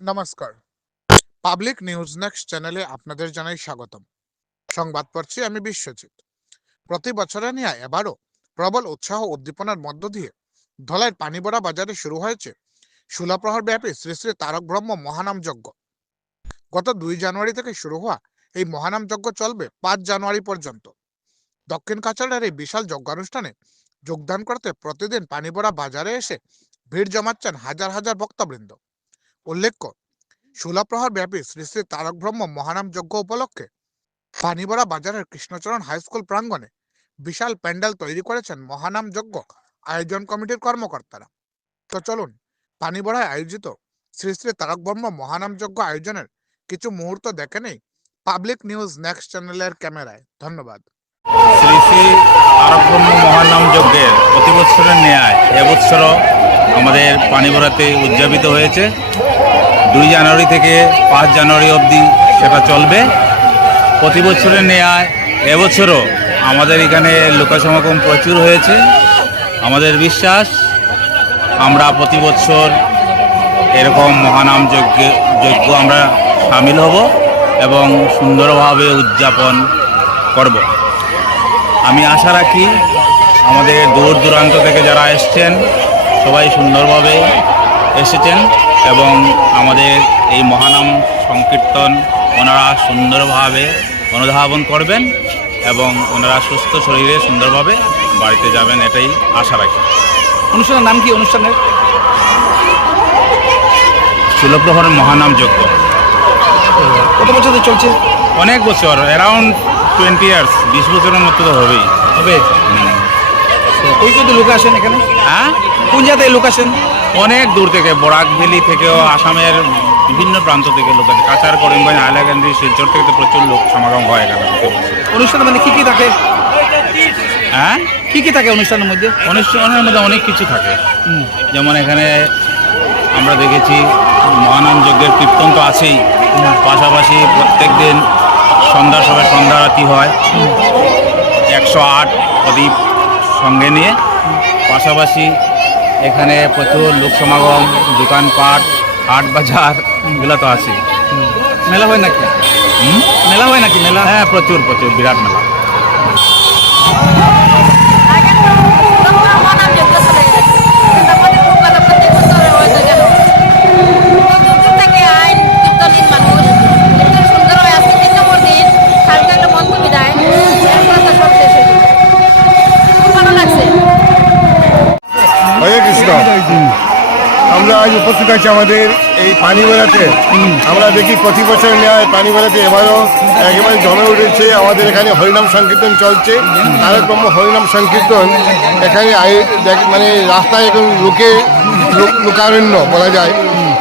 নমস্কার। Public news next চ্যানেলে আপনাদের জানাই স্বাগতম। সংবাদ পড়ছি আমি বিশ্বজিৎ। প্রতি বছরের ন্যায় এবারও প্রবল উৎসাহ উদ্দীপনার মধ্য দিয়ে ধলাইয়ের পানিবড়া বাজারে শুরু হয়েছে ষোলপ্রহর ব্যাপী শ্রী শ্রী তারক ব্রহ্ম মহানাম যজ্ঞ। গত 2 জানুয়ারি থেকে শুরু হওয়া এই মহানাম যজ্ঞ চলবে 5 জানুয়ারি পর্যন্ত। দক্ষিণ কাছাড়ের এই বিশাল যজ্ঞানুষ্ঠানে যোগদান করতে প্রতিদিন পানিবড়া বাজারে এসে ভিড় জমাচ্ছেন হাজার হাজার ভক্তবৃন্দ। উল্লেখ্য, ষোলপ্রহর ব্যাপী শ্রী শ্রী তারক ব্রহ্ম মহানাম যজ্ঞ উপলক্ষে পানিবড়া বাজারের কৃষ্ণচরণ হাই স্কুল প্রাঙ্গণে বিশাল প্যান্ডেল তৈরি করেছেন মহানাম যজ্ঞ আয়োজন কমিটির কর্মকর্তারা। তো চলুন পানিবড়ায় আয়োজিত শ্রী শ্রী তারক ব্রহ্ম মহানাম যজ্ঞ আয়োজনের কিছু মুহূর্ত দেখে নেই পাবলিক নিউজ নেক্সট চ্যানেলের ক্যামেরায়। ধন্যবাদ। শ্রী শ্রী তারক ব্রহ্ম মহানাম যজ্ঞের প্রতি বছরের ন্যায় এবছরও আমাদের পানিবড়াতে উদযাপিত হয়েছে। 2 জানুয়ারি থেকে 5 জানুয়ারি অবধি সেটা চলবে। প্রতি বছরের ন্যায় এবছরও আমাদের এখানে লোকসমাগম প্রচুর হয়েছে। আমাদের বিশ্বাস আমরা প্রতি বছর এরকম মহানাম যজ্ঞ আমরা সামিল হব এবং সুন্দরভাবে উদযাপন করব। আমি আশা রাখি আমাদের দূর দূরান্ত থেকে যারা এসছেন সবাই সুন্দরভাবে এসেছেন এবং আমাদের এই মহানাম সংকীর্তন ওনারা সুন্দরভাবে অনুধাবন করবেন এবং ওনারা সুস্থ শরীরে সুন্দরভাবে বাড়িতে যাবেন, এটাই আশা রাখি। অনুষ্ঠানের নাম কি? অনুষ্ঠানের ষোলপ্রহর মহানাম যজ্ঞ কত বছর ধরে চলছে? অনেক বছর, অ্যারাউন্ড 20 ইয়ার্স, 20 বছরের মতো তো হবেই হবে। ওই কত লোক আসেন এখানে? হ্যাঁ, কোন জায়গায় লোক আসেন? অনেক দূর থেকে, বরাক ভ্যালি থেকেও, আসামের বিভিন্ন প্রান্ত থেকে লোক আছে। কাছাড়, করিমগঞ্জ, হাইলাকান্দি, শিলচর থেকে তো প্রচুর লোক সমাগম হয় এখানে। অনুষ্ঠানে মানে কি কি থাকে? হ্যাঁ, কি কি থাকে অনুষ্ঠানের মধ্যে? অনুষ্ঠানের মধ্যে অনেক কিছু থাকে। যেমন এখানে আমরা দেখেছি মহানাম যজ্ঞের কীর্তন তো আছেই, পাশাপাশি প্রত্যেক দিন সন্ধ্যার সময় সন্ধ্যা আরতি হয় 108 প্রদীপ সঙ্গে নিয়ে। পাশাপাশি এখানে প্রচুর লোক সমাগম, দোকানপাট, হাট বাজার এগুলো তো আছে। মেলা হয় নাকি? মেলা হয় নাকি? মেলা, হ্যাঁ, প্রচুর প্রচুর, বিরাট মেলা। হরে কৃষ্ণ। আমরা আজ উপস্থিত আছি আমাদের এই পানিবেলাতে। আমরা দেখি প্রতি বছর ন্যায় পানিবেলাতে এবারও একেবারে জমে উঠেছে। আমাদের এখানে হরিনাম সংকীর্তন চলছে, তারক ব্রহ্ম হরিনাম সংকীর্তন। এখানে মানে রাস্তায় এখন লোকারণ্য বলা যায়।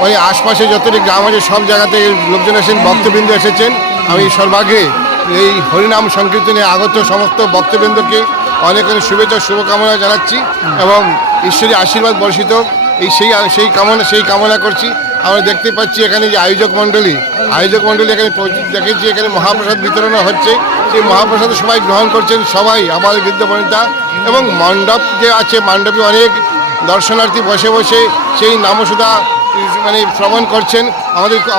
মানে আশপাশে যতটি গ্রাম আছে সব জায়গা থেকে লোকজন এসেছেন, ভক্তবৃন্দ এসেছেন। আমি সর্বাগ্রে এই হরিনাম সংকীর্তনে আগত সমস্ত ভক্তবৃন্দকে অনেক অনেক শুভেচ্ছা শুভকামনা জানাচ্ছি এবং ঈশ্বরের আশীর্বাদ বর্ষিত সেই কামনা করছি। আমরা দেখতে পাচ্ছি এখানে যে আয়োজক মণ্ডলী এখানে দেখেছি এখানে মহাপ্রসাদ বিতরণ হচ্ছে। সেই মহাপ্রসাদ সবাই গ্রহণ করছেন, সবাই আমার বৃদ্ধ বনিতা। এবং মণ্ডপ যে আছে, মণ্ডপে অনেক দর্শনার্থী বসে বসে সেই নামসুধা মানে শ্রবণ করছেন।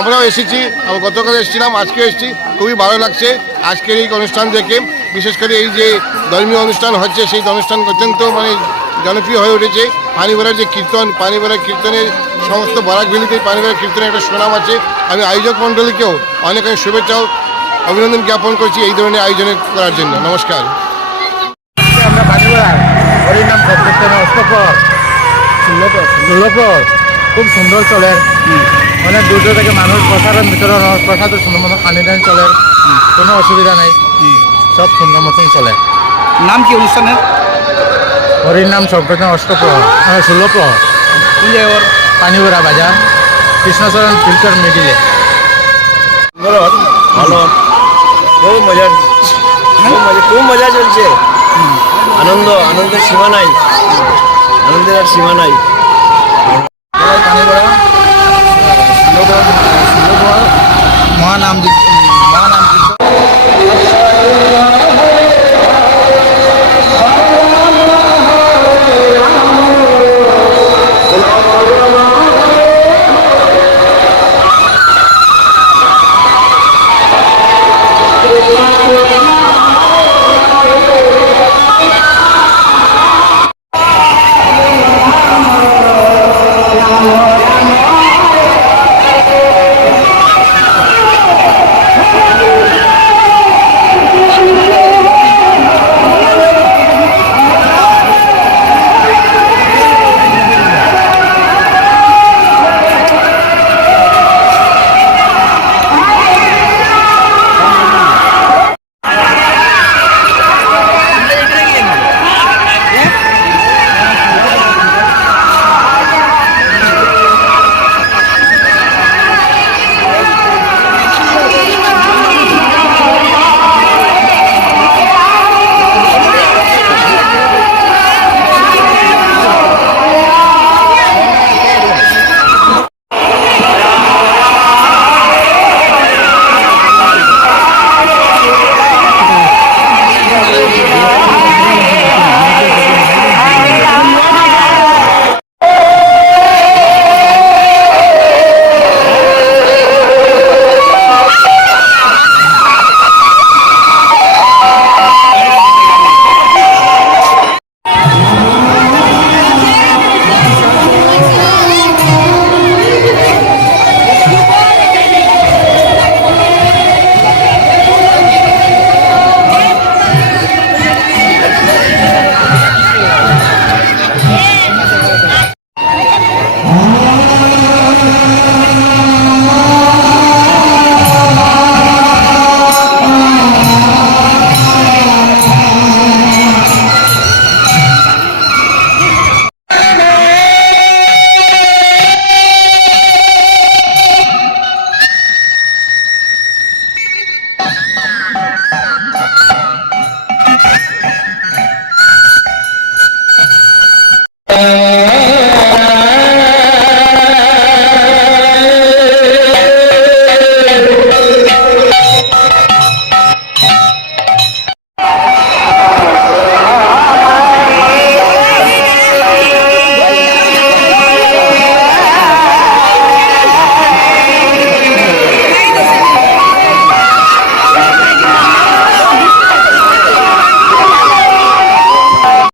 আমরাও এসেছি, গতকাল এসেছিলাম, আজকেও এসেছি। খুবই ভালো লাগছে আজকের এই অনুষ্ঠান দেখে। বিশেষ করে এই যে ধর্মীয় অনুষ্ঠান হচ্ছে, সেই অনুষ্ঠান অত্যন্ত মানে জনপ্রিয় হয়ে উঠেছে। পানিবড়ার যে কীর্তন, পানিবড়ার কীর্তনের সমস্ত বরাক ভ্যালিতে পানিবড়ার কীর্তনের একটা সুনাম আছে। আমি আয়োজক মণ্ডলীকেও অনেক অনেক শুভেচ্ছা অভিনন্দন জ্ঞাপন করছি এই ধরনের আয়োজন করার জন্য। নমস্কার। আমরা পানিবড়ার হরিনাম সংকীর্তনের অষ্টপ্রহর ষোলপ্রহর খুব সুন্দর চলে। অনেক দূর দূর থেকে মানুষ প্রসাদ বিতরণ হয়, প্রসাদের সুন্দর মতন খানিদান চলে, কোনো অসুবিধা নেই, সব সুন্দর মতন চলে। নাম কি অনুষ্ঠানের? হরিনাম সংকীর্তন অষ্টপ্রহর, ষোলপ্রহর। কোন জায়গায়? পানিবড়া বাজার, কৃষ্ণচরণ শিলচর মিডিলে। ভালো, খুব মজা চলছে। আনন্দের সীমা নাই, আনন্দের আর সীমা নাই। পানিবড়া